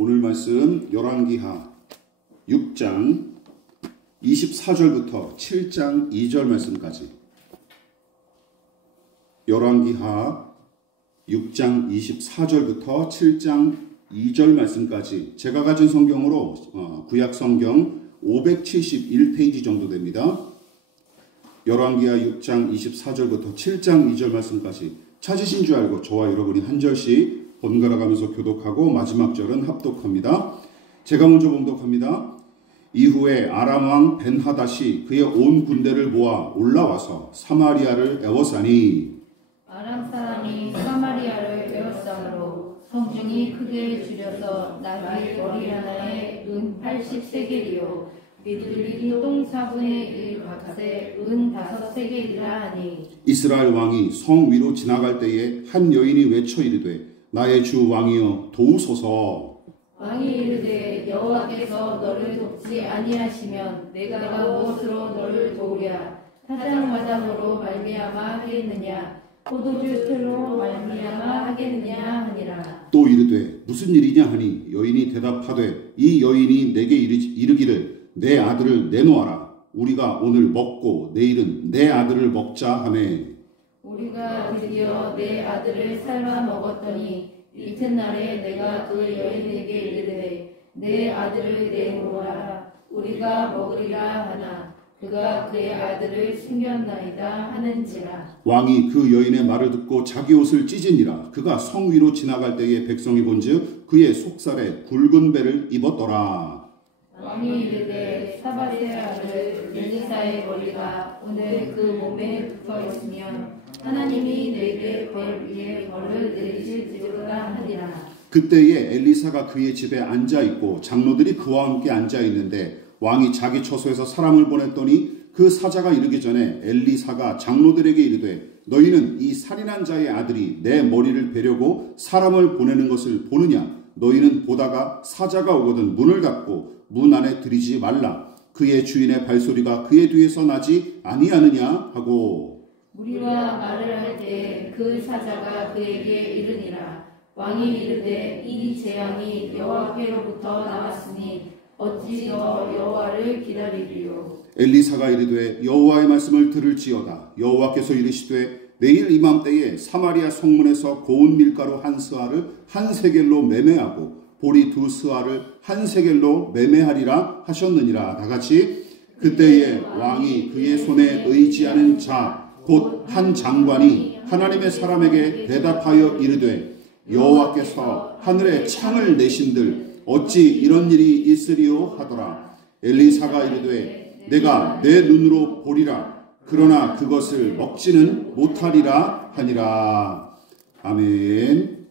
오늘 말씀 열왕기하 6장 24절부터 7장 2절 말씀까지. 열왕기하 6장 24절부터 7장 2절 말씀까지 제가 가진 성경으로 구약 성경 571페이지 정도 됩니다. 열왕기하 6장 24절부터 7장 2절 말씀까지 찾으신 줄 알고 저와 여러분이 한 절씩 번갈아 가면서 교독하고 마지막 절은 합독합니다. 제가 먼저 봉독합니다. 이후에 아람 왕 벤하닷이 그의 온 군대를 모아 올라와서 사마리아를 에워싸니 아람 사람이 사마리아를 에워싸므로 성중이 크게 줄여서 나귀 머리 하나에 은 80세겔이요 비둘기 똥 4분의 1 값에 은 5세겔이라 하니 이스라엘 왕이 성 위로 지나갈 때에 한 여인이 외쳐 이르되 나의 주 왕이여 도우소서. 왕이 이르되 여호와께서 너를 돕지 아니하시면 내가 무엇으로 너를 도우랴. 타작마당으로 말미암아 하겠느냐 포도주 틀로 말미암아 하겠느냐 하니라. 또 이르되 무슨 일이냐 하니 여인이 대답하되 이 여인이 내게 이르기를 내 아들을 내놓아라. 우리가 오늘 먹고 내일은 내 아들을 먹자 하매 우리가 드디어 내 아들을 삶아 먹었더니 이튿날에 내가 그 여인에게 이르되 내 아들을 내놓아라. 우리가 먹으리라 하나 그가 그의 아들을 숨겼나이다 하는지라. 왕이 그 여인의 말을 듣고 자기 옷을 찢으니라. 그가 성 위로 지나갈 때에 백성이 본즉 그의 속살에 굵은 배를 입었더라. 왕이 이르되 사밧의 아들 엘리사의 머리가 오늘 그 몸에 붙어 있으면 하나님이 내게 벌 위에 벌을 내리실지로다 하니라. 그때에 엘리사가 그의 집에 앉아 있고 장로들이 그와 함께 앉아 있는데 왕이 자기 처소에서 사람을 보냈더니 그 사자가 이르기 전에 엘리사가 장로들에게 이르되 너희는 이 살인한 자의 아들이 내 머리를 베려고 사람을 보내는 것을 보느냐. 너희는 보다가 사자가 오거든 문을 닫고 문 안에 들이지 말라. 그의 주인의 발소리가 그의 뒤에서 나지 아니하느냐 하고 우리와 말을 할 때 그 사자가 그에게 이르니라. 왕이 이르되 이 재앙이 여호와께로부터 나왔으니 어찌 너 여호와를 기다리리요. 엘리사가 이르되 여호와의 말씀을 들을지어다. 여호와께서 이르시되 내일 이맘때에 사마리아 성문에서 고운 밀가루 한 스아를 한 세겔로 매매하고 보리 2스아를 한 세겔로 매매하리라 하셨느니라. 다같이 그때에 왕이 그의 손에 의지하는 자 곧 한 장관이 하나님의 사람에게 대답하여 이르되 여호와께서 하늘에 창을 내신들 어찌 이런 일이 있으리요 하더라. 엘리사가 이르되 내가 내 눈으로 보리라. 그러나 그것을 먹지는 못하리라 하니라. 아멘.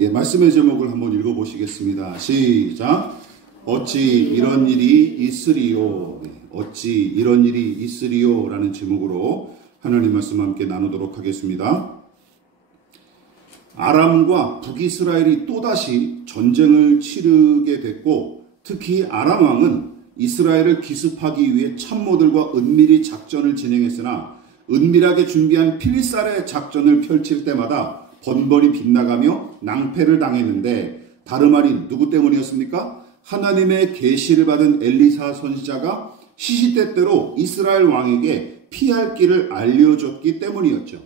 예, 말씀의 제목을 한번 읽어보시겠습니다. 시작. 어찌 이런 일이 있으리요. 어찌 이런 일이 있으리요 라는 제목으로 하나님 말씀 함께 나누도록 하겠습니다. 아람과 북이스라엘이 또다시 전쟁을 치르게 됐고 특히 아람 왕은 이스라엘을 기습하기 위해 참모들과 은밀히 작전을 진행했으나 은밀하게 준비한 필살의 작전을 펼칠 때마다 번번이 빗나가며 낭패를 당했는데 다름 아닌 누구 때문이었습니까? 하나님의 계시를 받은 엘리사 선지자가 시시때때로 이스라엘 왕에게 피할 길을 알려줬기 때문이었죠.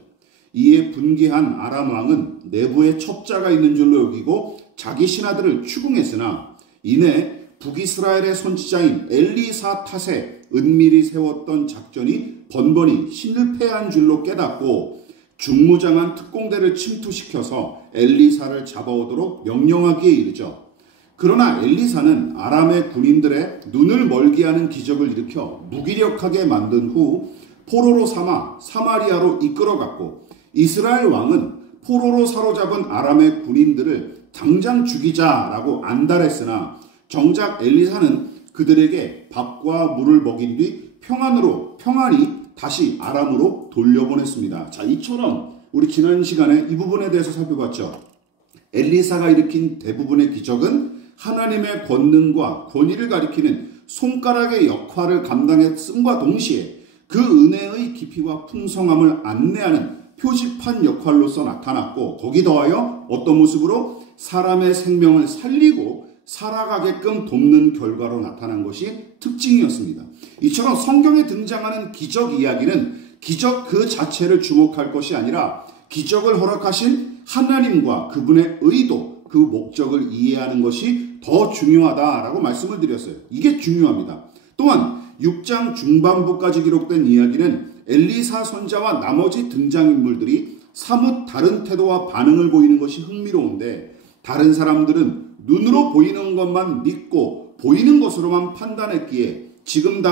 이에 분개한 아람 왕은 내부에 첩자가 있는 줄로 여기고 자기 신하들을 추궁했으나 이내 북이스라엘의 선지자인 엘리사 탓에 은밀히 세웠던 작전이 번번이 실패한 줄로 깨닫고 중무장한 특공대를 침투시켜서 엘리사를 잡아오도록 명령하기에 이르죠. 그러나 엘리사는 아람의 군인들의 눈을 멀게 하는 기적을 일으켜 무기력하게 만든 후 포로로 삼아 사마리아로 이끌어갔고 이스라엘 왕은 포로로 사로잡은 아람의 군인들을 당장 죽이자라고 안달했으나 정작 엘리사는 그들에게 밥과 물을 먹인 뒤 평안히 다시 아람으로 돌려보냈습니다. 자, 이처럼 우리 지난 시간에 이 부분에 대해서 살펴봤죠. 엘리사가 일으킨 대부분의 기적은 하나님의 권능과 권위를 가리키는 손가락의 역할을 감당했음과 동시에 그 은혜의 깊이와 풍성함을 안내하는 표지판 역할로서 나타났고 거기 더하여 어떤 모습으로 사람의 생명을 살리고 살아가게끔 돕는 결과로 나타난 것이 특징이었습니다. 이처럼 성경에 등장하는 기적 이야기는 기적 그 자체를 주목할 것이 아니라 기적을 허락하신 하나님과 그분의 의도, 그 목적을 이해하는 것이 더 중요하다라고 말씀을 드렸어요. 이게 중요합니다. 또한 6장 중반부까지 기록된 이야기는 엘리사 선자와 나머지 등장인물들이 사뭇 다른 태도와 반응을 보이는 것이 흥미로운데, 다른 사람들은 눈으로 보이는 것만 믿고 보이는 것으로만 판단했기에 지금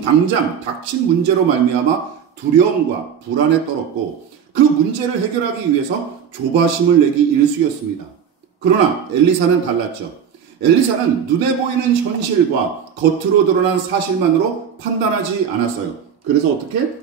당장 닥친 문제로 말미암아 두려움과 불안에 떨었고, 그 문제를 해결하기 위해서 조바심을 내기 일쑤였습니다. 그러나 엘리사는 달랐죠. 엘리사는 눈에 보이는 현실과 겉으로 드러난 사실만으로 판단하지 않았어요. 그래서 어떻게?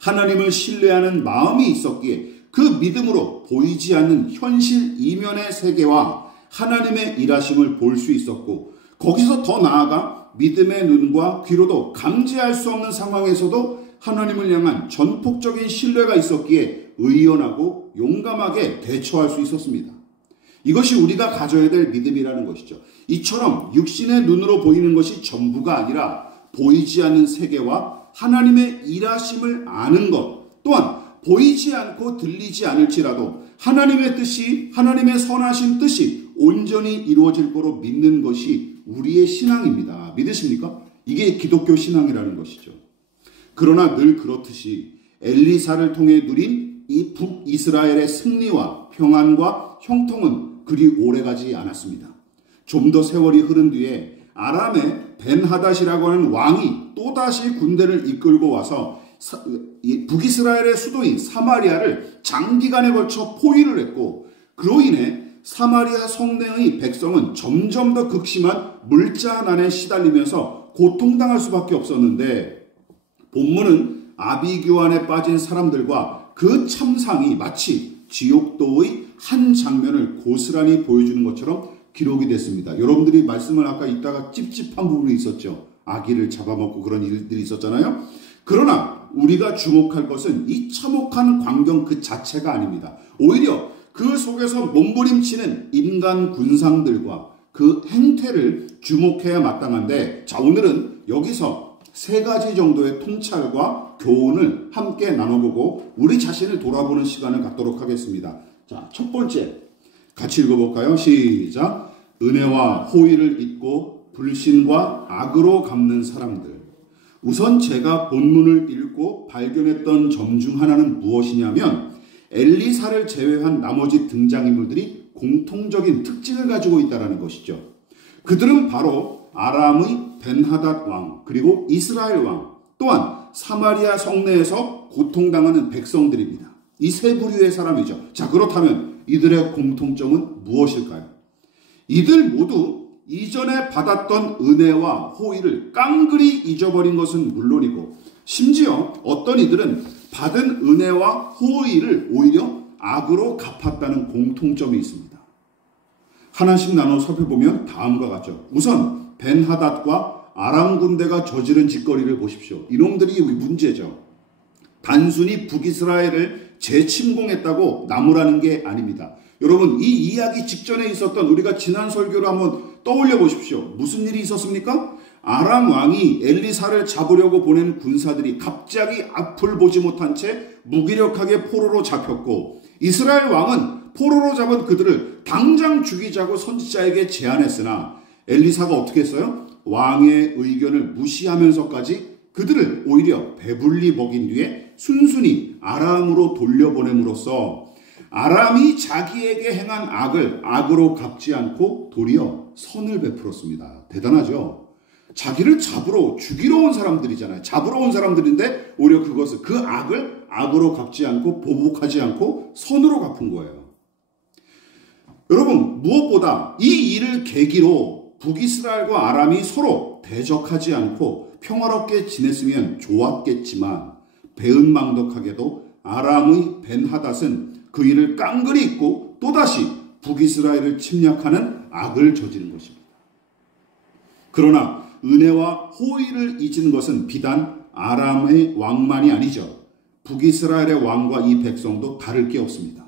하나님을 신뢰하는 마음이 있었기에 그 믿음으로 보이지 않는 현실 이면의 세계와 하나님의 일하심을 볼 수 있었고, 거기서 더 나아가 믿음의 눈과 귀로도 감지할 수 없는 상황에서도 하나님을 향한 전폭적인 신뢰가 있었기에 의연하고 용감하게 대처할 수 있었습니다. 이것이 우리가 가져야 될 믿음이라는 것이죠. 이처럼 육신의 눈으로 보이는 것이 전부가 아니라 보이지 않는 세계와 하나님의 일하심을 아는 것, 또한 보이지 않고 들리지 않을지라도 하나님의 뜻이, 하나님의 선하신 뜻이 온전히 이루어질 거로 믿는 것이 우리의 신앙입니다. 믿으십니까? 이게 기독교 신앙이라는 것이죠. 그러나 늘 그렇듯이 엘리사를 통해 누린 이 북이스라엘의 승리와 평안과 형통은 그리 오래가지 않았습니다. 좀 더 세월이 흐른 뒤에 아람의 벤하닷이라고 하는 왕이 또다시 군대를 이끌고 와서 북이스라엘의 수도인 사마리아를 장기간에 걸쳐 포위를 했고, 그로 인해 사마리아 성내의 백성은 점점 더 극심한 물자난에 시달리면서 고통당할 수밖에 없었는데, 본문은 아비규환에 빠진 사람들과 그 참상이 마치 지옥도의 한 장면을 고스란히 보여주는 것처럼 기록이 됐습니다. 여러분들이 말씀을 아까 읽다가 찝찝한 부분이 있었죠. 아기를 잡아먹고 그런 일들이 있었잖아요. 그러나 우리가 주목할 것은 이 참혹한 광경 그 자체가 아닙니다. 오히려 그 속에서 몸부림치는 인간 군상들과 그 행태를 주목해야 마땅한데, 자, 오늘은 여기서 3가지 정도의 통찰과 교훈을 함께 나눠보고 우리 자신을 돌아보는 시간을 갖도록 하겠습니다. 자, 첫 번째 같이 읽어볼까요? 시작. 은혜와 호의를 잊고 불신과 악으로 갚는 사람들. 우선 제가 본문을 읽고 발견했던 점 중 하나는 무엇이냐면, 엘리사를 제외한 나머지 등장인물들이 공통적인 특징을 가지고 있다는 것이죠. 그들은 바로 아람의 벤하닷 왕, 그리고 이스라엘 왕, 또한 사마리아 성내에서 고통당하는 백성들입니다. 이 세 부류의 사람이죠. 자, 그렇다면 이들의 공통점은 무엇일까요? 이들 모두 이전에 받았던 은혜와 호의를 깡그리 잊어버린 것은 물론이고, 심지어 어떤 이들은 받은 은혜와 호의를 오히려 악으로 갚았다는 공통점이 있습니다. 하나씩 나눠 살펴보면 다음과 같죠. 우선 벤하닷과 아람 군대가 저지른 짓거리를 보십시오. 이놈들이 문제죠. 단순히 북이스라엘을 재침공했다고 나무라는 게 아닙니다. 여러분, 이 이야기 직전에 있었던, 우리가 지난 설교를 한번 떠올려 보십시오. 무슨 일이 있었습니까? 아람 왕이 엘리사를 잡으려고 보낸 군사들이 갑자기 앞을 보지 못한 채 무기력하게 포로로 잡혔고, 이스라엘 왕은 포로로 잡은 그들을 당장 죽이자고 선지자에게 제안했으나 엘리사가 어떻게 했어요? 왕의 의견을 무시하면서까지 그들을 오히려 배불리 먹인 뒤에 순순히 아람으로 돌려보냄으로써 아람이 자기에게 행한 악을 악으로 갚지 않고 도리어 선을 베풀었습니다. 대단하죠? 자기를 잡으러, 죽이러 온 사람들이잖아요. 잡으러 온 사람들인데 오히려 그것을, 그 악을 악으로 갚지 않고 보복하지 않고 선으로 갚은 거예요. 여러분, 무엇보다 이 일을 계기로 북이스라엘과 아람이 서로 대적하지 않고 평화롭게 지냈으면 좋았겠지만, 배은망덕하게도 아람의 벤하닷은 그 일을 깡그리 잊고 또다시 북이스라엘을 침략하는 악을 저지른 것입니다. 그러나 은혜와 호의를 잊은 것은 비단 아람의 왕만이 아니죠. 북이스라엘의 왕과 이 백성도 다를 게 없습니다.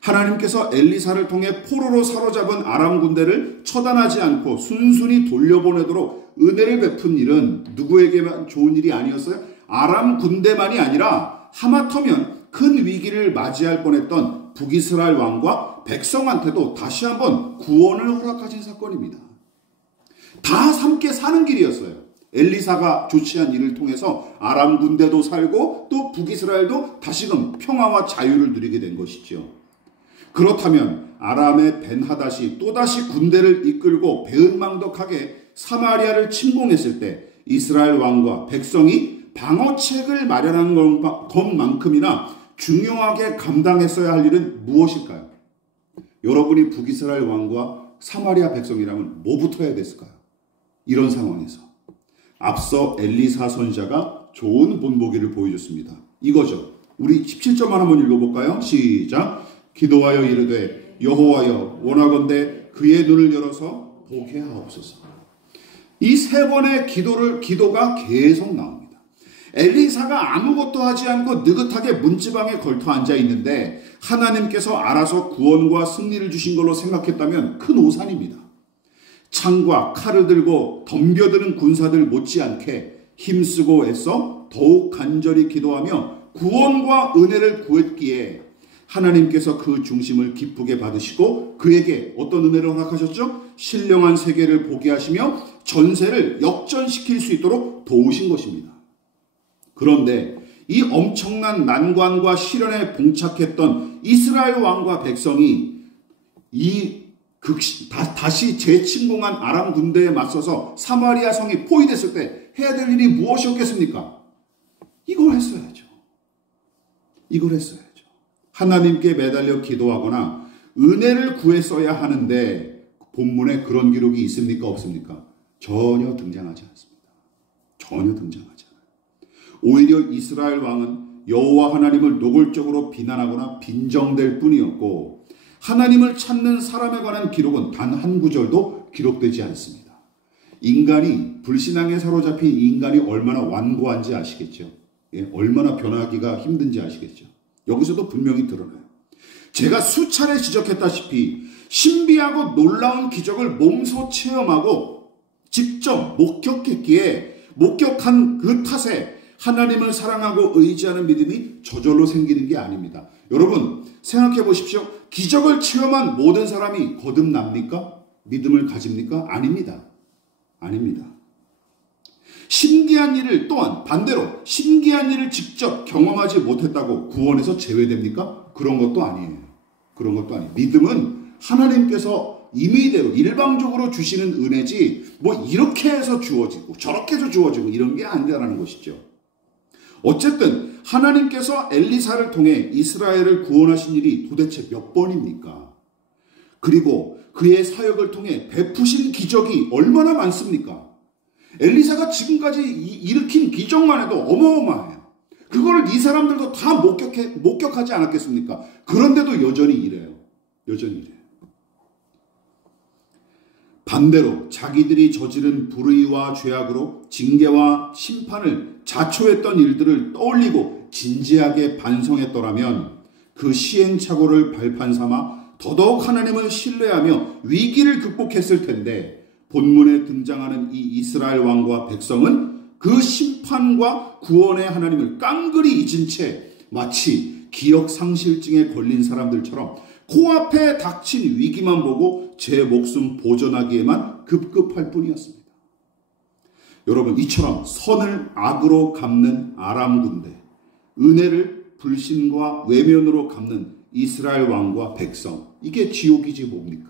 하나님께서 엘리사를 통해 포로로 사로잡은 아람 군대를 처단하지 않고 순순히 돌려보내도록 은혜를 베푼 일은 누구에게만 좋은 일이 아니었어요? 아람 군대만이 아니라 하마터면 큰 위기를 맞이할 뻔했던 북이스라엘 왕과 백성한테도 다시 한번 구원을 허락하신 사건입니다. 다 함께 사는 길이었어요. 엘리사가 조치한 일을 통해서 아람 군대도 살고 또 북이스라엘도 다시금 평화와 자유를 누리게 된 것이죠. 그렇다면 아람의 벤하닷이 또다시 군대를 이끌고 배은망덕하게 사마리아를 침공했을 때 이스라엘 왕과 백성이 방어책을 마련한 것만큼이나 중요하게 감당했어야 할 일은 무엇일까요? 여러분이 북이스라엘 왕과 사마리아 백성이라면 뭐부터 해야 됐을까요? 이런 상황에서 앞서 엘리사 선지자가 좋은 본보기를 보여줬습니다. 이거죠. 우리 17절만 한번 읽어볼까요? 시작. 기도하여 이르되 여호와여 원하건대 그의 눈을 열어서 보게 하옵소서. 이 세 번의 기도가 계속 나옵니다. 엘리사가 아무것도 하지 않고 느긋하게 문지방에 걸터 앉아 있는데 하나님께서 알아서 구원과 승리를 주신 걸로 생각했다면 큰 오산입니다. 창과 칼을 들고 덤벼드는 군사들 못지않게 힘쓰고 애써 더욱 간절히 기도하며 구원과 은혜를 구했기에 하나님께서 그 중심을 기쁘게 받으시고 그에게 어떤 은혜를 허락하셨죠? 신령한 세계를 보게 하시며 전세를 역전시킬 수 있도록 도우신 것입니다. 그런데 이 엄청난 난관과 시련에 봉착했던 이스라엘 왕과 백성이 다시 재침공한 아람 군대에 맞서서 사마리아 성이 포위됐을 때 해야 될 일이 무엇이었겠습니까? 이걸 했어야죠. 하나님께 매달려 기도하거나 은혜를 구했어야 하는데 본문에 그런 기록이 있습니까? 없습니까? 전혀 등장하지 않습니다. 오히려 이스라엘 왕은 여호와 하나님을 노골적으로 비난하거나 빈정될 뿐이었고 하나님을 찾는 사람에 관한 기록은 단 한 구절도 기록되지 않습니다. 인간이 불신앙에 사로잡힌 인간이 얼마나 완고한지 아시겠죠? 얼마나 변하기가 힘든지 아시겠죠? 여기서도 분명히 드러나요. 제가 수차례 지적했다시피 신비하고 놀라운 기적을 몸소 체험하고 직접 목격한 그 탓에 하나님을 사랑하고 의지하는 믿음이 저절로 생기는 게 아닙니다. 여러분 생각해 보십시오. 기적을 체험한 모든 사람이 거듭납니까? 믿음을 가집니까? 아닙니다. 신기한 일을 또한 반대로 신기한 일을 직접 경험하지 못했다고 구원에서 제외됩니까? 그런 것도 아니에요. 믿음은 하나님께서 임의대로 일방적으로 주시는 은혜지 뭐 이렇게 해서 주어지고 저렇게 해서 주어지고 이런 게 아니라는 것이죠. 어쨌든 하나님께서 엘리사를 통해 이스라엘을 구원하신 일이 도대체 몇 번입니까? 그리고 그의 사역을 통해 베푸신 기적이 얼마나 많습니까? 엘리사가 지금까지 일으킨 기적만 해도 어마어마해요. 그거를 이 사람들도 다 목격하지 않았겠습니까? 그런데도 여전히 이래요. 반대로 자기들이 저지른 불의와 죄악으로 징계와 심판을 자초했던 일들을 떠올리고 진지하게 반성했더라면 그 시행착오를 발판 삼아 더더욱 하나님을 신뢰하며 위기를 극복했을 텐데 본문에 등장하는 이 이스라엘 왕과 백성은 그 심판과 구원의 하나님을 깡그리 잊은 채 마치 기억상실증에 걸린 사람들처럼 코앞에 닥친 위기만 보고 제 목숨 보존하기에만 급급할 뿐이었습니다. 여러분 이처럼 선을 악으로 갚는 아람 군대, 은혜를 불신과 외면으로 갚는 이스라엘 왕과 백성, 이게 지옥이지 뭡니까?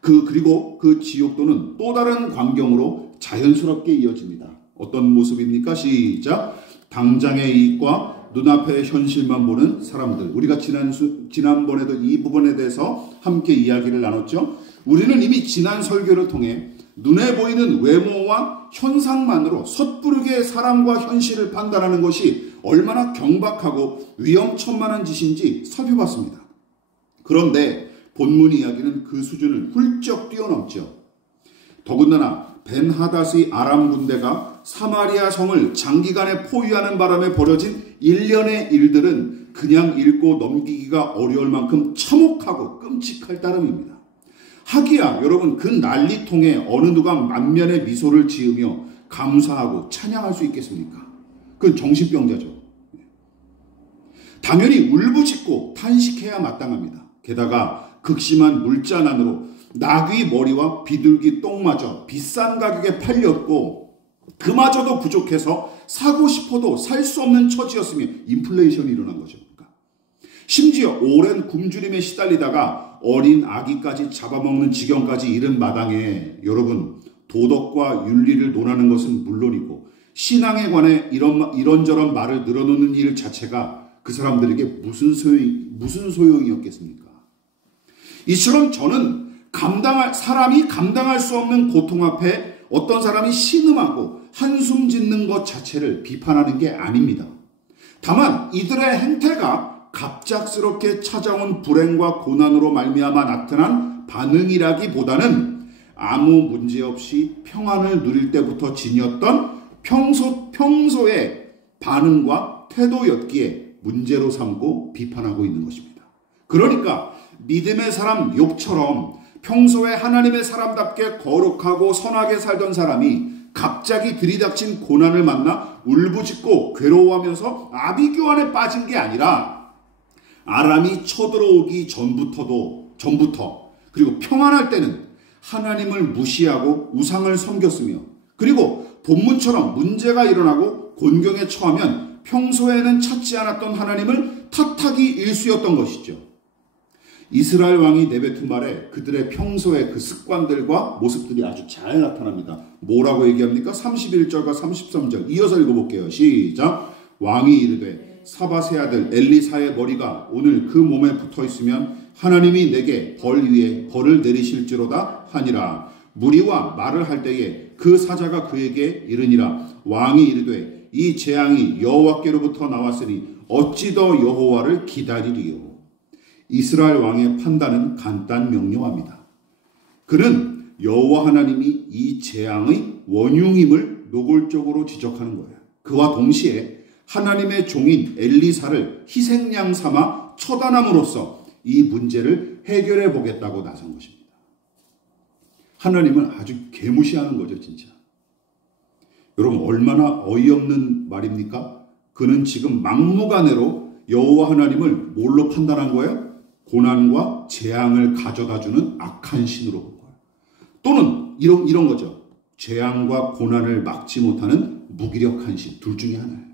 그리고 그 지옥도는 또 다른 광경으로 자연스럽게 이어집니다. 어떤 모습입니까? 시작. 당장의 이익과 눈앞의 현실만 보는 사람들. 우리가 지난번에도 이 부분에 대해서 함께 이야기를 나눴죠. 우리는 이미 지난 설교를 통해 눈에 보이는 외모와 현상만으로 섣부르게 사람과 현실을 판단하는 것이 얼마나 경박하고 위험천만한 짓인지 살펴봤습니다. 그런데 본문 이야기는 그 수준을 훌쩍 뛰어넘죠. 더군다나 벤하닷의 아람 군대가 사마리아 성을 장기간에 포위하는 바람에 벌어진 일련의 일들은 그냥 읽고 넘기기가 어려울 만큼 참혹하고 끔찍할 따름입니다. 하기야 여러분, 그 난리통에 어느 누가 만면의 미소를 지으며 감사하고 찬양할 수 있겠습니까? 그건 정신병자죠. 당연히 울부짖고 탄식해야 마땅합니다. 게다가 극심한 물자난으로 나귀 머리와 비둘기 똥마저 비싼 가격에 팔렸고 그마저도 부족해서 사고 싶어도 살 수 없는 처지였으며 인플레이션이 일어난 거죠. 심지어 오랜 굶주림에 시달리다가 어린 아기까지 잡아먹는 지경까지 이른 마당에 여러분, 도덕과 윤리를 논하는 것은 물론이고 신앙에 관해 이런저런 말을 늘어놓는 일 자체가 그 사람들에게 무슨 소용이었겠습니까? 이처럼 저는 사람이 감당할 수 없는 고통 앞에 어떤 사람이 신음하고 한숨 짓는 것 자체를 비판하는 게 아닙니다. 다만 이들의 행태가 갑작스럽게 찾아온 불행과 고난으로 말미암아 나타난 반응이라기보다는 아무 문제 없이 평안을 누릴 때부터 지녔던 평소의 반응과 태도였기에 문제로 삼고 비판하고 있는 것입니다. 그러니까 믿음의 사람 욥처럼 평소에 하나님의 사람답게 거룩하고 선하게 살던 사람이 갑자기 들이닥친 고난을 만나 울부짖고 괴로워하면서 아비규환에 빠진 게 아니라 아람이 쳐들어오기 전부터 그리고 평안할 때는 하나님을 무시하고 우상을 섬겼으며, 그리고 본문처럼 문제가 일어나고 곤경에 처하면 평소에는 찾지 않았던 하나님을 탓하기 일쑤였던 것이죠. 이스라엘 왕이 내뱉은 말에 그들의 평소의 그 습관들과 모습들이 아주 잘 나타납니다. 뭐라고 얘기합니까? 31절과 33절 이어서 읽어볼게요. 시작. 왕이 이르되 사밧의 아들 엘리사의 머리가 오늘 그 몸에 붙어있으면 하나님이 내게 벌 위에 벌을 내리실지로다 하니라. 무리와 말을 할 때에 그 사자가 그에게 이르니라. 왕이 이르되 이 재앙이 여호와께로부터 나왔으니 어찌 더 여호와를 기다리리요. 이스라엘 왕의 판단은 간단 명료합니다. 그는 여호와 하나님이 이 재앙의 원흉임을 노골적으로 지적하는 거예요. 그와 동시에 하나님의 종인 엘리사를 희생양 삼아 처단함으로써 이 문제를 해결해 보겠다고 나선 것입니다. 하나님을 아주 개무시하는 거죠, 진짜. 여러분, 얼마나 어이없는 말입니까? 그는 지금 막무가내로 여호와 하나님을 뭘로 판단한 거예요? 고난과 재앙을 가져다주는 악한 신으로 본 거예요. 또는 이런 거죠. 재앙과 고난을 막지 못하는 무기력한 신, 둘 중에 하나예요.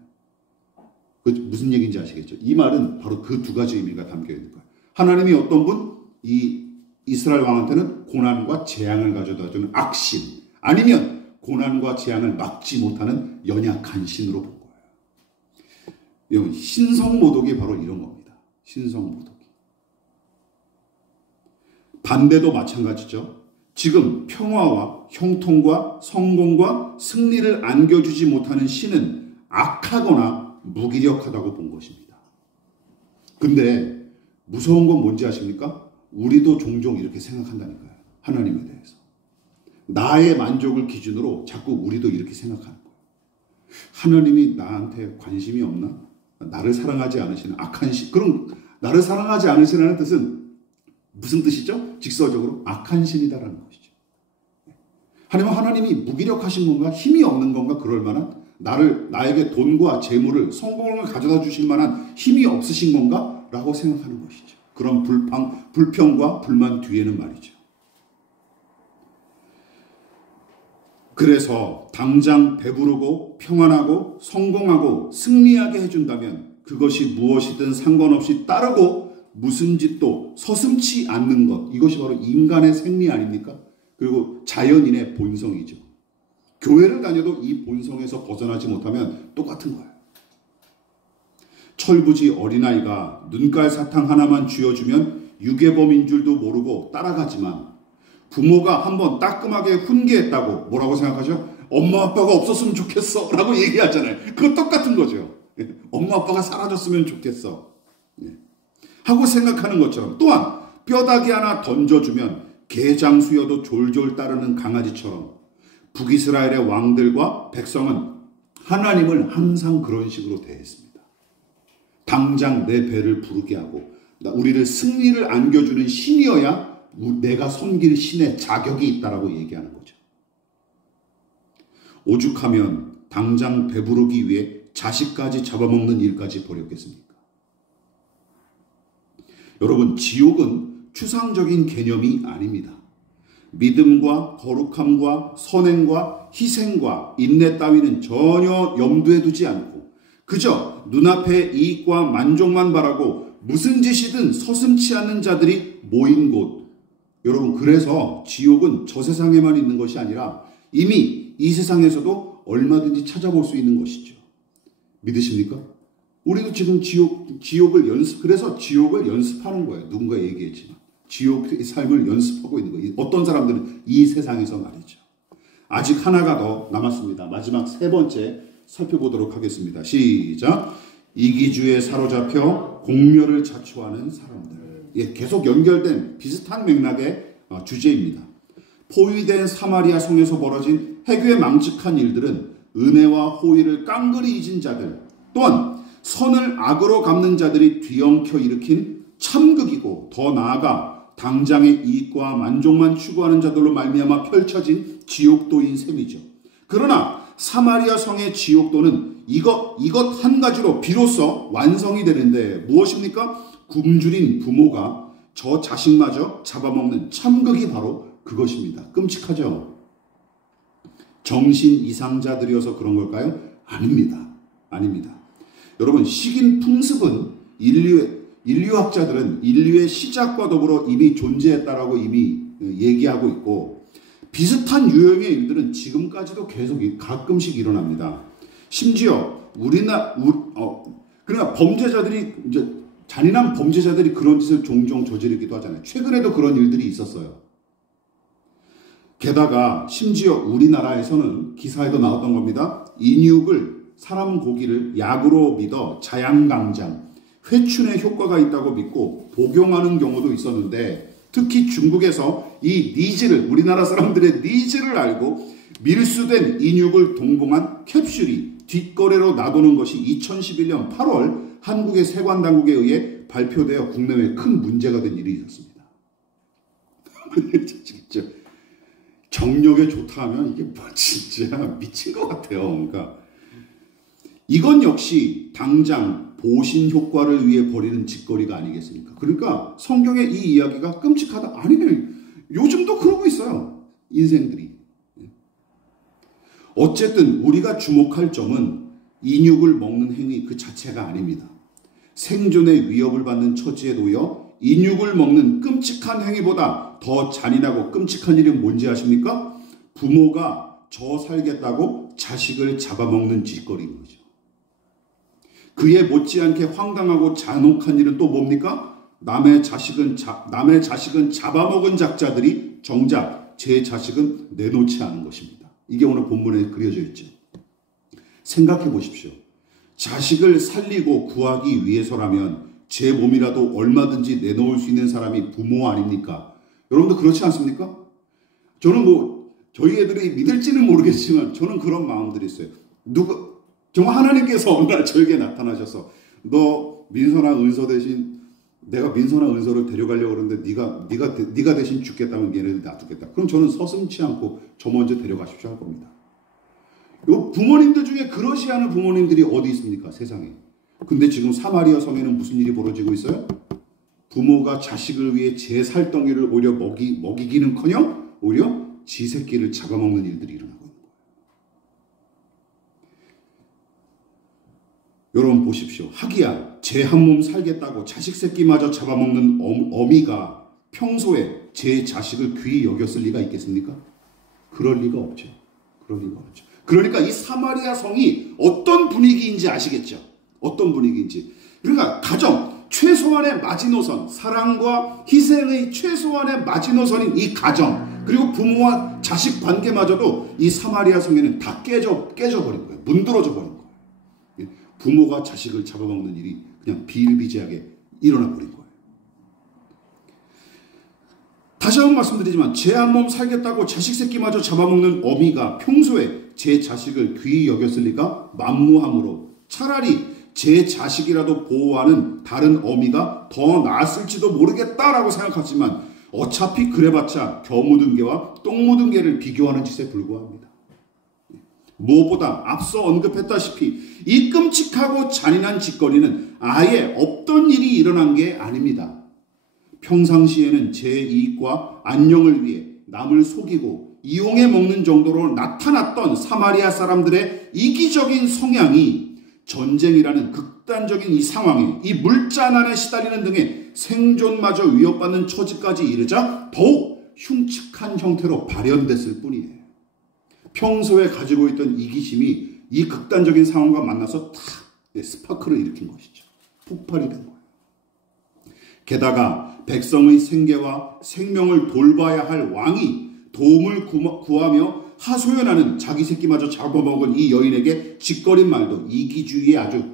그 무슨 얘기인지 아시겠죠? 이 말은 바로 그 두 가지 의미가 담겨 있는 거예요. 하나님이 어떤 분? 이 이스라엘 왕한테는 고난과 재앙을 가져다주는 악신, 아니면 고난과 재앙을 막지 못하는 연약한 신으로 본 거예요. 신성모독이 바로 이런 겁니다. 신성모독이. 반대도 마찬가지죠. 지금 평화와 형통과 성공과 승리를 안겨주지 못하는 신은 악하거나 무기력하다고 본 것입니다. 근데 무서운 건 뭔지 아십니까? 우리도 종종 이렇게 생각한다니까요. 하나님에 대해서. 나의 만족을 기준으로 자꾸 우리도 이렇게 생각하는 거예요. 하나님이 나한테 관심이 없나? 나를 사랑하지 않으시는 악한 신. 그럼 나를 사랑하지 않으시라는 뜻은 무슨 뜻이죠? 직설적으로 악한 신이다라는 것이죠. 하나님이 무기력하신 건가? 힘이 없는 건가? 그럴 만한 나에게 돈과 재물을, 성공을 가져다 주실 만한 힘이 없으신 건가? 라고 생각하는 것이죠. 그런 불평과 불만 뒤에는 말이죠. 그래서 당장 배부르고 평안하고 성공하고 승리하게 해준다면 그것이 무엇이든 상관없이 따르고 무슨 짓도 서슴지 않는 것, 이것이 바로 인간의 생리 아닙니까? 그리고 자연인의 본성이죠. 교회를 다녀도 이 본성에서 벗어나지 못하면 똑같은 거예요. 철부지 어린아이가 눈깔 사탕 하나만 쥐어주면 유괴범인 줄도 모르고 따라가지만 부모가 한번 따끔하게 훈계했다고 뭐라고 생각하죠? 엄마 아빠가 없었으면 좋겠어 라고 얘기하잖아요. 그거 똑같은 거죠. 엄마 아빠가 사라졌으면 좋겠어 하고 생각하는 것처럼, 또한 뼈다귀 하나 던져주면 개장수여도 졸졸 따르는 강아지처럼 북이스라엘의 왕들과 백성은 하나님을 항상 그런 식으로 대했습니다. 당장 내 배를 부르게 하고 우리를 승리를 안겨주는 신이어야 내가 섬길 신의 자격이 있다라고 얘기하는 거죠. 오죽하면 당장 배부르기 위해 자식까지 잡아먹는 일까지 벌였겠습니까? 여러분, 지옥은 추상적인 개념이 아닙니다. 믿음과 거룩함과 선행과 희생과 인내 따위는 전혀 염두에 두지 않고 그저 눈앞의 이익과 만족만 바라고 무슨 짓이든 서슴지 않는 자들이 모인 곳. 여러분, 그래서 지옥은 저 세상에만 있는 것이 아니라 이미 이 세상에서도 얼마든지 찾아볼 수 있는 것이죠. 믿으십니까? 우리도 지금 그래서 지옥을 연습하는 거예요. 누군가 얘기했지만. 지옥의 삶을 연습하고 있는 거예요. 어떤 사람들은 이 세상에서 말이죠. 아직 하나가 더 남았습니다. 마지막 세 번째 살펴보도록 하겠습니다. 시작. 이기주에 사로잡혀 공멸을 자초하는 사람들. 예, 계속 연결된 비슷한 맥락의 주제입니다. 포위된 사마리아 성에서 벌어진 해교에 망측한 일들은 은혜와 호의를 깡그리 잊은 자들 또한 선을 악으로 갚는 자들이 뒤엉켜 일으킨 참극이고 더 나아가 당장의 이익과 만족만 추구하는 자들로 말미암아 펼쳐진 지옥도인 셈이죠. 그러나 사마리아 성의 지옥도는 이것 한 가지로 비로소 완성이 되는데 무엇입니까? 굶주린 부모가 저 자식마저 잡아먹는 참극이 바로 그것입니다. 끔찍하죠? 정신 이상자들이어서 그런 걸까요? 아닙니다. 여러분, 식인 풍습은 인류학자들은 인류의 시작과 더불어 이미 존재했다라고 이미 얘기하고 있고 비슷한 유형의 일들은 지금까지도 계속 가끔씩 일어납니다. 심지어 그러니까 범죄자들이 이제 잔인한 범죄자들이 그런 짓을 종종 저지르기도 하잖아요. 최근에도 그런 일들이 있었어요. 게다가 심지어 우리나라에서는 기사에도 나왔던 겁니다. 인육을 사람 고기를 약으로 믿어 자양강장, 회춘에 효과가 있다고 믿고 복용하는 경우도 있었는데 특히 중국에서 이 니즈를 우리나라 사람들의 니즈를 알고 밀수된 인육을 동봉한 캡슐이 뒷거래로 나도는 것이 2011년 8월 한국의 세관당국에 의해 발표되어 국내외에 큰 문제가 된 일이 있었습니다. 진짜 정력에 좋다 하면 이게 뭐 진짜 미친 것 같아요. 그러니까 이건 역시 당장 보신 효과를 위해 벌이는 짓거리가 아니겠습니까? 그러니까 성경의 이 이야기가 끔찍하다. 아니네. 요즘도 그러고 있어요. 인생들이. 어쨌든 우리가 주목할 점은 인육을 먹는 행위 그 자체가 아닙니다. 생존의 위협을 받는 처지에 놓여 인육을 먹는 끔찍한 행위보다 더 잔인하고 끔찍한 일은 뭔지 아십니까? 부모가 저 살겠다고 자식을 잡아먹는 짓거리인 거죠. 그에 못지않게 황당하고 잔혹한 일은 또 뭡니까? 남의 자식은 잡아먹은 작자들이 정작 제 자식은 내놓지 않은 것입니다. 이게 오늘 본문에 그려져 있죠. 생각해 보십시오. 자식을 살리고 구하기 위해서라면 제 몸이라도 얼마든지 내놓을 수 있는 사람이 부모 아닙니까? 여러분도 그렇지 않습니까? 저는 저희 애들이 믿을지는 모르겠지만 저는 그런 마음들이 있어요. 정말 하나님께서 어느 날 저에게 나타나셔서 너 민서나 은서 대신 내가 민서나 은서를 데려가려고 그러는데 네가 대신 죽겠다면 얘네들 놔두겠다. 그럼 저는 서슴지 않고 저 먼저 데려가십시오 할 겁니다. 요 부모님들 중에 그러시 하는 부모님들이 어디 있습니까? 세상에. 근데 지금 사마리아 성에는 무슨 일이 벌어지고 있어요? 부모가 자식을 위해 제 살덩이를 오히려 먹이기는커녕 오히려 지 새끼를 잡아먹는 일들이 일어나고 있는 거예요. 여러분 보십시오. 하기야 제 한 몸 살겠다고 자식 새끼마저 잡아먹는 어미가 평소에 제 자식을 귀히 여겼을 리가 있겠습니까? 그럴 리가 없죠. 그러니까 이 사마리아 성이 어떤 분위기인지 아시겠죠? 어떤 분위기인지. 그러니까 가정, 최소한의 마지노선, 사랑과 희생의 최소한의 마지노선인 이 가정, 그리고 부모와 자식 관계마저도 이 사마리아 성에는 다 깨져버린 거예요. 문드러져 버린 거예요. 부모가 자식을 잡아먹는 일이 그냥 비일비재하게 일어나 버린 거예요. 다시 한번 말씀드리지만 제 한 몸 살겠다고 자식 새끼마저 잡아먹는 어미가 평소에 제 자식을 귀히 여겼을 리가 만무하므로 차라리 제 자식이라도 보호하는 다른 어미가 더 나았을지도 모르겠다라고 생각하지만 어차피 그래봤자 겨 묻은 개와 똥 묻은 개를 비교하는 짓에 불과합니다. 무엇보다 앞서 언급했다시피 이 끔찍하고 잔인한 짓거리는 아예 없던 일이 일어난 게 아닙니다. 평상시에는 제 이익과 안녕을 위해 남을 속이고 이용해 먹는 정도로 나타났던 사마리아 사람들의 이기적인 성향이 전쟁이라는 극단적인 이 상황에 이 물자난에 시달리는 등의 생존마저 위협받는 처지까지 이르자 더욱 흉측한 형태로 발현됐을 뿐이에요. 평소에 가지고 있던 이기심이 이 극단적인 상황과 만나서 탁 스파크를 일으킨 것이죠. 폭발이 된 거예요. 게다가 백성의 생계와 생명을 돌봐야 할 왕이 도움을 구하며 하소연하는 자기 새끼마저 잡아먹은 이 여인에게 짓거린 말도 이기주의의 아주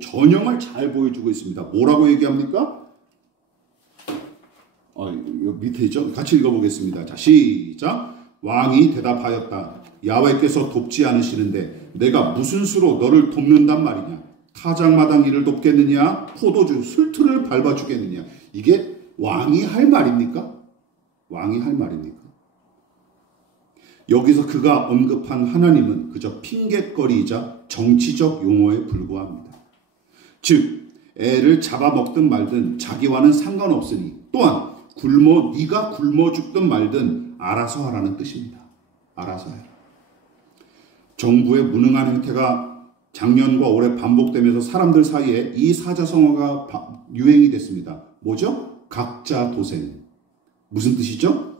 전형을 잘 보여주고 있습니다. 뭐라고 얘기합니까? 밑에 있죠? 같이 읽어보겠습니다. 자, 시작. 왕이 대답하였다. 야훼께서 돕지 않으시는데 내가 무슨 수로 너를 돕는단 말이냐? 타작마당 일을 돕겠느냐? 포도주 술틀을 밟아주겠느냐? 이게 왕이 할 말입니까? 왕이 할 말입니까? 여기서 그가 언급한 하나님은 그저 핑곗거리이자 정치적 용어에 불과합니다. 즉 애를 잡아먹든 말든 자기와는 상관없으니 또한 네가 굶어 죽든 말든 알아서 하라는 뜻입니다. 알아서 해라. 정부의 무능한 행태가 작년과 올해 반복되면서 사람들 사이에 이 사자성어가 유행이 됐습니다. 뭐죠? 각자 도생. 무슨 뜻이죠?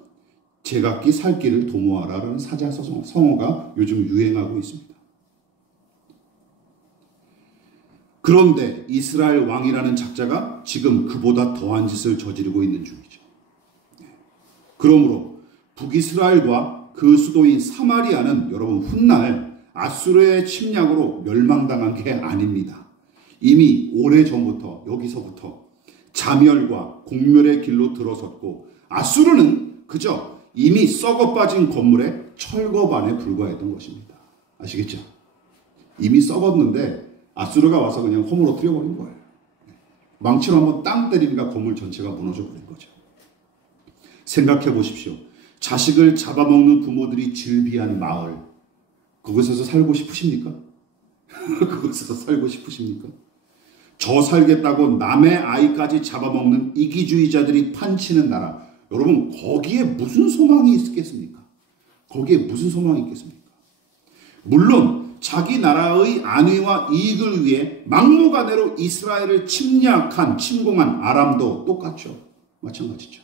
제각기 살 길을 도모하라라는 사자성어가 요즘 유행하고 있습니다. 그런데 이스라엘 왕이라는 작자가 지금 그보다 더한 짓을 저지르고 있는 중이죠. 그러므로 북이스라엘과 그 수도인 사마리아는 여러분 훗날 아수르의 침략으로 멸망당한 게 아닙니다. 이미 오래전부터 여기서부터 자멸과 공멸의 길로 들어섰고 아수르는 그저 이미 썩어 빠진 건물의 철거반에 불과했던 것입니다. 아시겠죠? 이미 썩었는데 아수르가 와서 그냥 허물어뜨려버린 거예요. 망치로 한번 땅 때리니까 건물 전체가 무너져버린 거죠. 생각해 보십시오. 자식을 잡아먹는 부모들이 즐비한 마을, 그곳에서 살고 싶으십니까? 그곳에서 살고 싶으십니까? 저 살겠다고 남의 아이까지 잡아먹는 이기주의자들이 판치는 나라, 여러분 거기에 무슨 소망이 있겠습니까? 거기에 무슨 소망이 있겠습니까? 물론 자기 나라의 안위와 이익을 위해 막무가내로 이스라엘을 침공한 아람도 똑같죠. 마찬가지죠.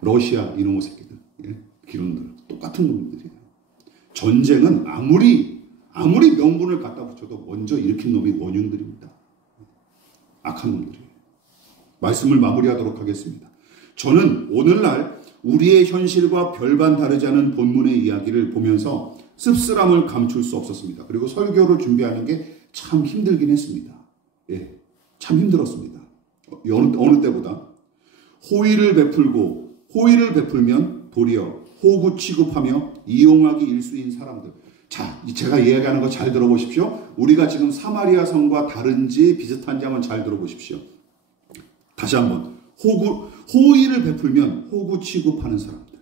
러시아 이놈의 새끼들, 기론들 똑같은 놈들이에요. 전쟁은 아무리 명분을 갖다 붙여도 먼저 일으킨 놈이 원흉들입니다. 악한 놈들이에요. 말씀을 마무리하도록 하겠습니다. 저는 오늘날 우리의 현실과 별반 다르지 않은 본문의 이야기를 보면서 씁쓸함을 감출 수 없었습니다. 그리고 설교를 준비하는 게 참 힘들긴 했습니다. 참 힘들었습니다. 어느 때보다. 호의를 베풀면 도리어 호구 취급하며 이용하기 일수인 사람들. 자, 제가 이야기하는 거 잘 들어보십시오. 우리가 지금 사마리아 성과 다른지 비슷한지 한번 잘 들어보십시오. 다시 한번. 호의를 베풀면 호구 취급하는 사람들.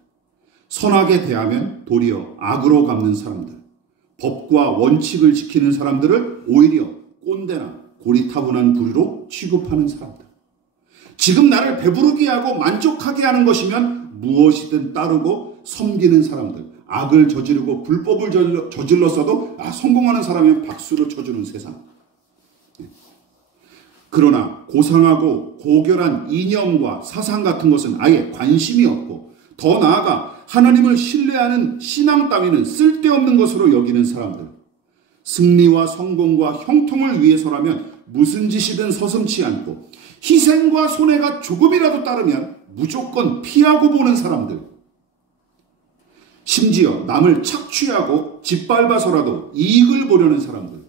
선하게 대하면 도리어 악으로 갚는 사람들. 법과 원칙을 지키는 사람들을 오히려 꼰대나 고리타분한 부류로 취급하는 사람들. 지금 나를 배부르게 하고 만족하게 하는 것이면 무엇이든 따르고 섬기는 사람들. 악을 저지르고 불법을 저질렀어도 성공하는 사람이면 박수를 쳐주는 세상. 그러나 고상하고 고결한 이념과 사상 같은 것은 아예 관심이 없고 더 나아가 하나님을 신뢰하는 신앙 따위는 쓸데없는 것으로 여기는 사람들. 승리와 성공과 형통을 위해서라면 무슨 짓이든 서슴지 않고 희생과 손해가 조금이라도 따르면 무조건 피하고 보는 사람들. 심지어 남을 착취하고 짓밟아서라도 이익을 보려는 사람들.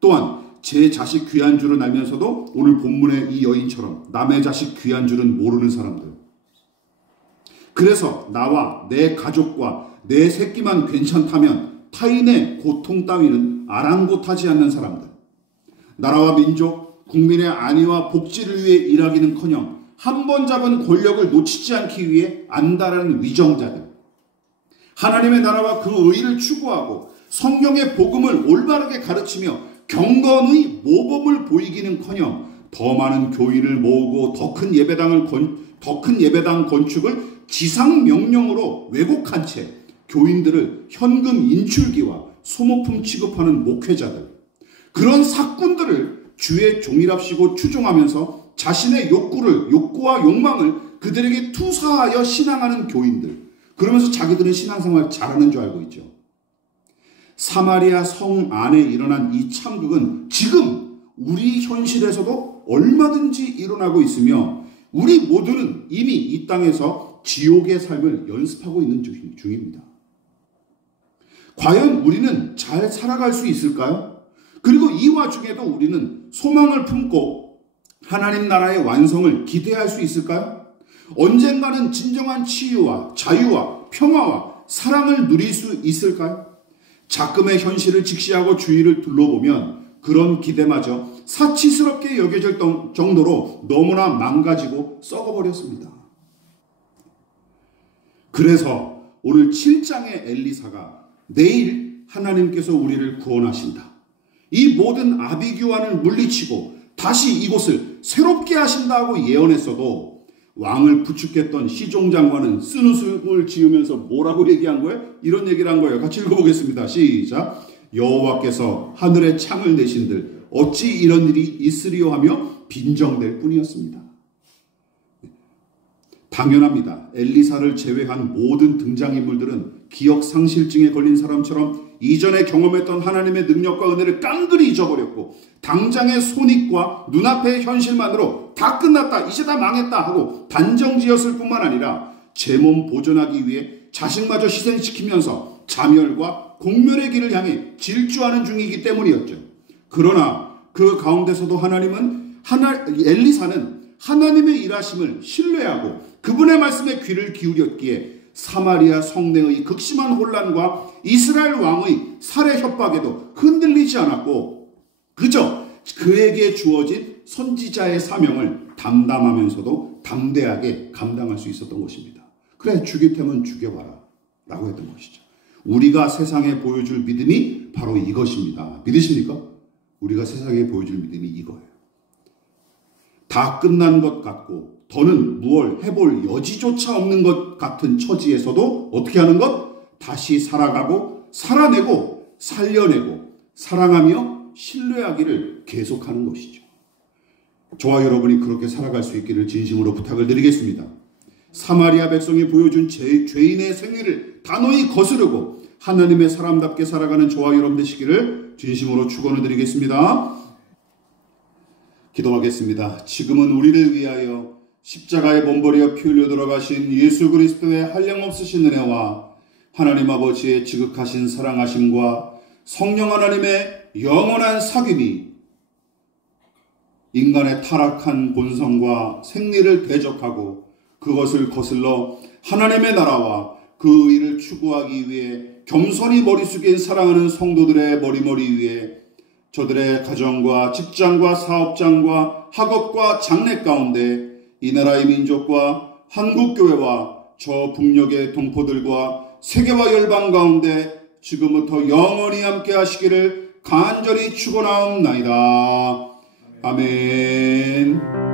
또한 제 자식 귀한 줄은 알면서도 오늘 본문의 이 여인처럼 남의 자식 귀한 줄은 모르는 사람들. 그 그래서 나와 내 가족과 내 새끼만 괜찮다면 타인의 고통 따위는 아랑곳하지 않는 사람들, 나라와 민족, 국민의 안위와 복지를 위해 일하기는커녕 한 번 잡은 권력을 놓치지 않기 위해 안달하는 위정자들, 하나님의 나라와 그 의를 추구하고 성경의 복음을 올바르게 가르치며 경건의 모범을 보이기는커녕 더 많은 교인을 모으고 더 큰 예배당 건축을 지상 명령으로 왜곡한 채 교인들을 현금 인출기와 소모품 취급하는 목회자들, 그런 사꾼들을 주의 종이랍시고 추종하면서 자신의 욕구와 욕망을 그들에게 투사하여 신앙하는 교인들, 그러면서 자기들은 신앙생활 잘하는 줄 알고 있죠. 사마리아 성 안에 일어난 이 참극은 지금 우리 현실에서도 얼마든지 일어나고 있으며 우리 모두는 이미 이 땅에서 지옥의 삶을 연습하고 있는 중입니다. 과연 우리는 잘 살아갈 수 있을까요? 그리고 이 와중에도 우리는 소망을 품고 하나님 나라의 완성을 기대할 수 있을까요? 언젠가는 진정한 치유와 자유와 평화와 사랑을 누릴 수 있을까요? 작금의 현실을 직시하고 주위를 둘러보면 그런 기대마저 사치스럽게 여겨질 정도로 너무나 망가지고 썩어버렸습니다. 그래서 오늘 7장의 엘리사가 내일 하나님께서 우리를 구원하신다, 이 모든 아비규환을 물리치고 다시 이곳을 새롭게 하신다고 예언했어도 왕을 부축했던 시종 장관은 쓴웃음을 지으면서 뭐라고 얘기한 거예요? 이런 얘기를 한 거예요. 같이 읽어보겠습니다. 시작. 여호와께서 하늘에 창을 내신들 어찌 이런 일이 있으리요 하며 빈정될 뿐이었습니다. 당연합니다. 엘리사를 제외한 모든 등장인물들은 기억상실증에 걸린 사람처럼 이전에 경험했던 하나님의 능력과 은혜를 깡그리 잊어버렸고 당장의 손익과 눈앞의 현실만으로 다 끝났다, 이제 다 망했다 하고 단정지었을 뿐만 아니라 제 몸 보존하기 위해 자식마저 희생시키면서 자멸과 공멸의 길을 향해 질주하는 중이기 때문이었죠. 그러나 그 가운데서도 엘리사는 하나님의 일하심을 신뢰하고 그분의 말씀에 귀를 기울였기에 사마리아 성내의 극심한 혼란과 이스라엘 왕의 살해 협박에도 흔들리지 않았고 그저 그에게 주어진 선지자의 사명을 담담하면서도 담대하게 감당할 수 있었던 것입니다. 그래, 죽일 테면 죽여봐라 라고 했던 것이죠. 우리가 세상에 보여줄 믿음이 바로 이것입니다. 믿으십니까? 우리가 세상에 보여줄 믿음이 이거예요. 다 끝난 것 같고 더는 무얼 해볼 여지조차 없는 것 같은 처지에서도 어떻게 하는 것? 다시 살아가고 살아내고 살려내고 사랑하며 신뢰하기를 계속하는 것이죠. 저와 여러분이 그렇게 살아갈 수 있기를 진심으로 부탁을 드리겠습니다. 사마리아 백성이 보여준 죄인의 생애를 단호히 거스르고 하나님의 사람답게 살아가는 저와 여러분 되시기를 진심으로 축원을 드리겠습니다. 기도하겠습니다. 지금은 우리를 위하여 십자가에 몸버리어 피 흘려 돌아가신 예수 그리스도의 한량없으신 은혜와 하나님 아버지의 지극하신 사랑하심과 성령 하나님의 영원한 사귐이 인간의 타락한 본성과 생리를 대적하고 그것을 거슬러 하나님의 나라와 그 의를 추구하기 위해 겸손히 머리 숙인 사랑하는 성도들의 머리 위에 저들의 가정과 직장과 사업장과 학업과 장래 가운데 이 나라의 민족과 한국교회와 저 북녘의 동포들과 세계와 열방 가운데 지금부터 영원히 함께 하시기를 간절히 축원하옵나이다. 아멘.